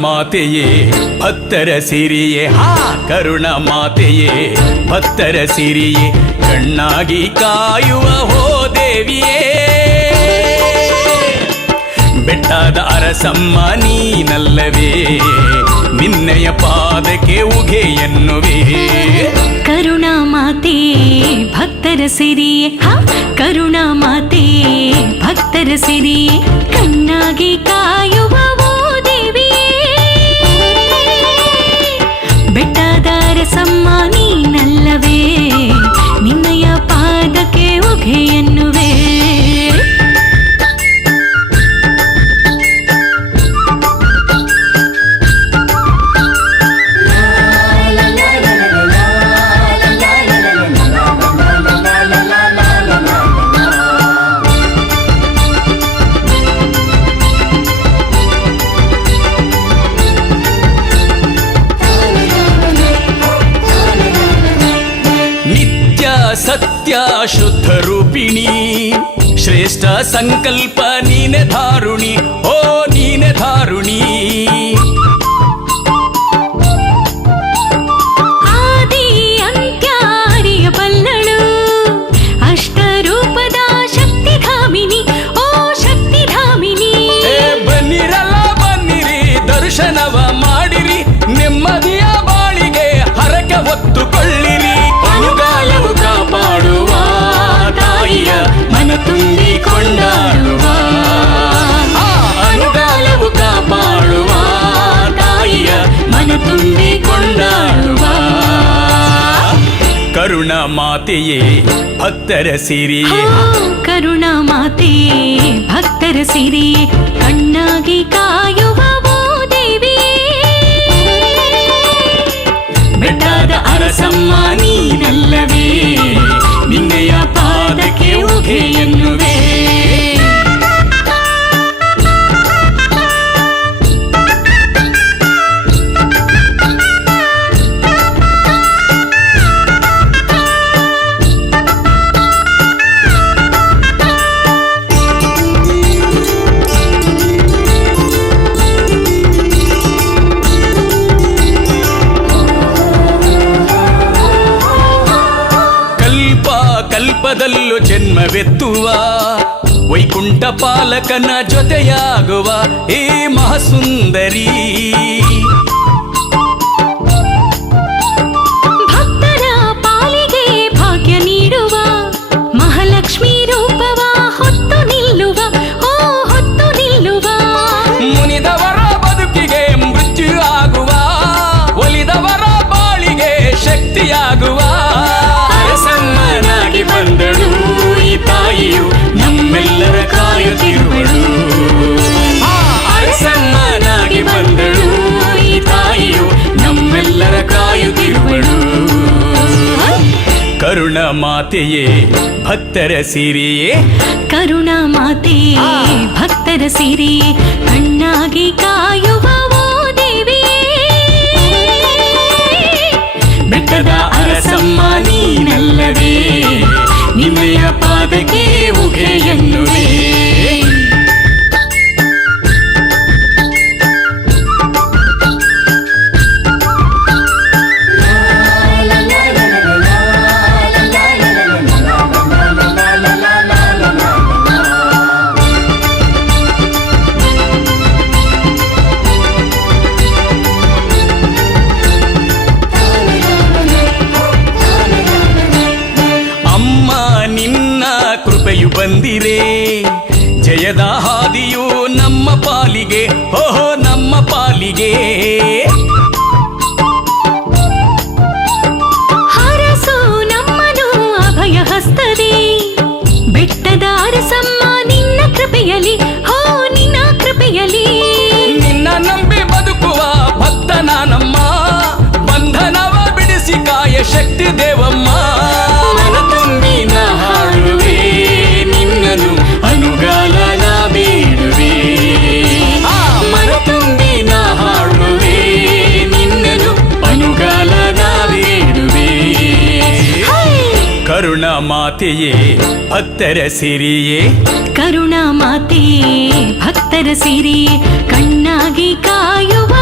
ಮಾತೆಯೇ ಭಕ್ತರ ಸಿರಿಯೇ, ಹಾ ಕರುಣ ಮಾತೆಯೇ ಭಕ್ತರ ಸಿರಿಯೇ, ಕಣ್ಣಾಗಿ ಕಾಯುವ ಹೋ ದೇವಿಯೇ. ಬೆಟ್ಟದ ಅರಸಮ್ಮ, ನೀನಲ್ಲವೇ, ನಿನ್ನಯ ಪಾದಕ್ಕೆ ಉಗೆ ಎನ್ನುವೆ. ಕರುಣಾ ಮಾತೆ ಭಕ್ತರ ಸಿರಿಯೇ, ಹಾ ಕರುಣಾ ಮಾತೆ ಭಕ್ತರ ಸಿರಿಯೇ. ಶ್ರೇಷ್ಠ ಸಂಕಲ್ಪ ನೀನೆ ಧಾರುಣಿ ಓ ನೀನೆ ಧಾರುಣಿ. ಕರುಣ ಮಾತೆಯೇ ಭಕ್ತರ ಸಿರಿಯೇ ಕರುಣ ಕರುಣಾ ಮಾತೆ ಭಕ್ತರ ಸಿರಿಯೇ ಕಣ್ಣಾಗಿ ಕಾಯುವ ಬೆಟ್ಟದ ಅರಸಮ್ಮ, ನೀನಲ್ಲವೇ. ನಿನ್ನೆಯ ಪಾದಕ್ಕೆ ಉಗೆ ಎನ್ನುವೆ. ಕಲ್ಪದಲ್ಲೂ ಜನ್ಮವೆತ್ತುವ ವೈಕುಂಠ ಪಾಲಕನ ಜೊತೆಯಾಗುವ ಏ ಮಹಾಸುಂದರಿ ಮಾತೆಯೇ ಭಕ್ತರ ಸಿರಿಯೇ. ಕರುಣಾ ಮಾತೆ ಭಕ್ತರ ಸಿರಿಯೇ ಕಣ್ಣಾಗಿ ಕಾಯುವ ಬೆಟ್ಟದ ಅರಸಮ್ಮ ನೀನಲ್ಲವೇ. ನಿನ್ನೆಯ ಪಾದಕ್ಕೆ ಉಗೆ ಕೃಪೆಯು ಬಂದಿರೆ ಜಯದ ಹಾದಿಯು ನಮ್ಮ ಪಾಲಿಗೆ ಓಹೋ ನಮ್ಮ ಪಾಲಿಗೆ. ಕರುಣ ಮಾತೆಯೇ ಭಕ್ತರ ಸಿರಿಯೇ. ಕರುಣಾ ಮಾತೆಯೇ ಭಕ್ತರ ಸಿರಿಯೇ ಕಣ್ಣಾಗಿ ಕಾಯುವ